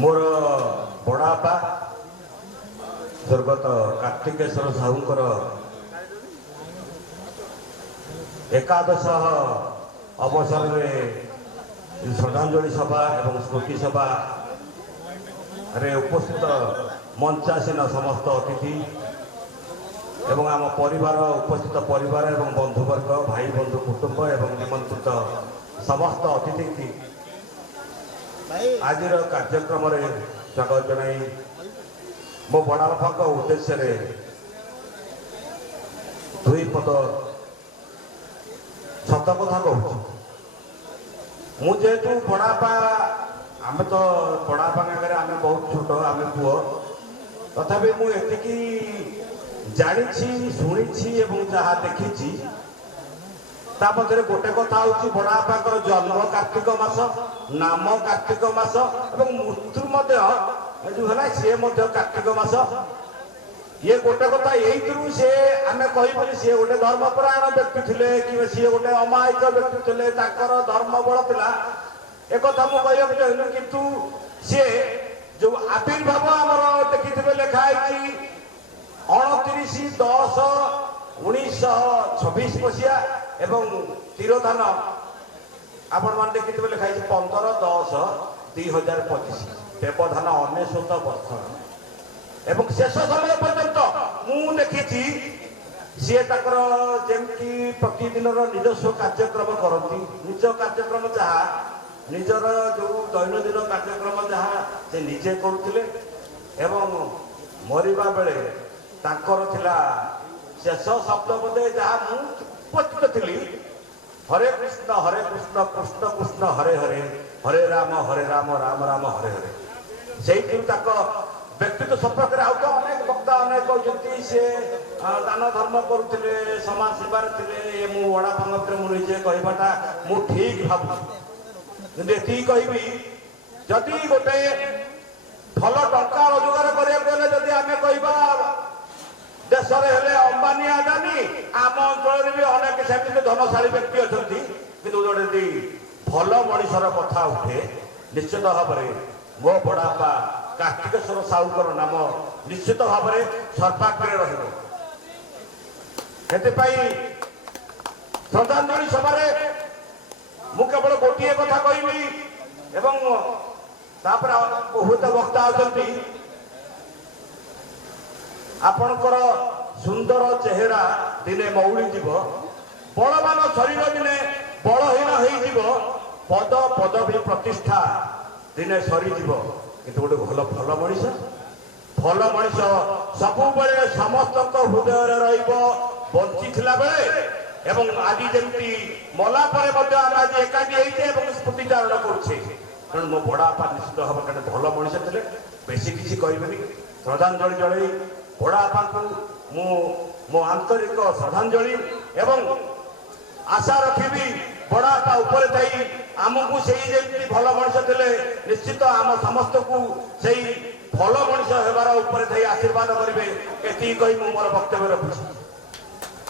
मोर बड़ापा स्वर्गत कार्तिकेश्वर साहूंकर एकादश अवसर में श्रद्धांजलि सभा एवं स्मृति सभा रे उपस्थित मंचासीन समस्त अतिथि एवं आम परिवार उपस्थित परिवार एवं बंधुवर्ग भाई बंधु कुटुंब एवं निमंत्रित समस्त अतिथि की आज कार्यक्रम स्वागत जनाई मो बड़ा बापा उद्देश्य दुई पद सत कथा कहूँ मुझे बड़ापा आम तो बड़ापा आगे आम बहुत छोट आम पुओ तथापि मुझे जानी शुणी जहाँ देखी मध्य गोटे कथा हूँ बड़ापार जन्म कार्तिक मास नाम कार्तिक मास और मृत्यु जो है सी कार्तिक मास ये गोटे कथा यही से आम कहीपर सी गोटे धर्मपरायण व्यक्ति थे कि सी गोटे अमायिक व्यक्ति थे धर्म बल था एक मुझे चाहिए किंतु सी जो आविर्भाव आमर देखिए लिखाई 29/10/1926 मसीहा एवं तिरोधान आपण मान देखिए लिखाई 15/10/2025 देवधान 19 वर्ष एवं शेष समय पर्यंत मु देखी सी जमी प्रतिदिन निजस्व कार्यक्रम करती निज कार्यक्रम जहाँ निजर जो दैनंदिन कार्यक्रम जहाँ से निजे करुले एवं मरवा बेले तांकर थिला शेष शब्द बोधे जहाँ उपस्थित थी हरे कृष्ण कृष्ण कृष्ण हरे हरे हरे राम राम राम हरे हरे से व्यक्तित्व संपर्क में आउ अनेक वक्ता अनेक कहते से दान धर्म करुले समाज सेवार थे मु बड़ा भांगे मुझे कहवाटा मु ठीक भावुँ ये कहबी जदि गोटे भल टंका रोजगार करने जदि आम कह देश अंबानी आदानी आम अंचल भी अनेक सेमती धनशाली व्यक्ति अच्छा कि जोड़ी भल मनीषर कथा उठे निश्चित भाव में मो बड़ापा कार्तिकेश्वर साहूकर नाम निश्चित भाव में सर्वाग्रे श्रद्धांजलि सभा मु केवल गोटे कथा कहबी एवं बहुत वक्ता अच्छा आपणकर सुंदर चेहरा दिने मौली जीव बलवान शरीर दिने बलहीन हो पद पदवी प्रतिष्ठा दिने सरीजीव किंतु गोटे भल मनीष सब बेले समस्त हृदय रंची बेले एवं आज जमी मला आज एकाठी स्मृतिचारण करुचे तेणु मो बड़ापा निश्चित भाव में भल मनीष थे बेसी किसी कहबेनि श्रद्धांजलि जड़े बड़ापा को मो आंतरिक श्रद्धांजलि एवं आशा रखी बड़ापा उपर थी आमको से भल मनीष थे निश्चित आम समस्त को भल मनीष होबार उपर थी आशीर्वाद करेंगे ये कही मोर वक्तव्य रखुच्छी।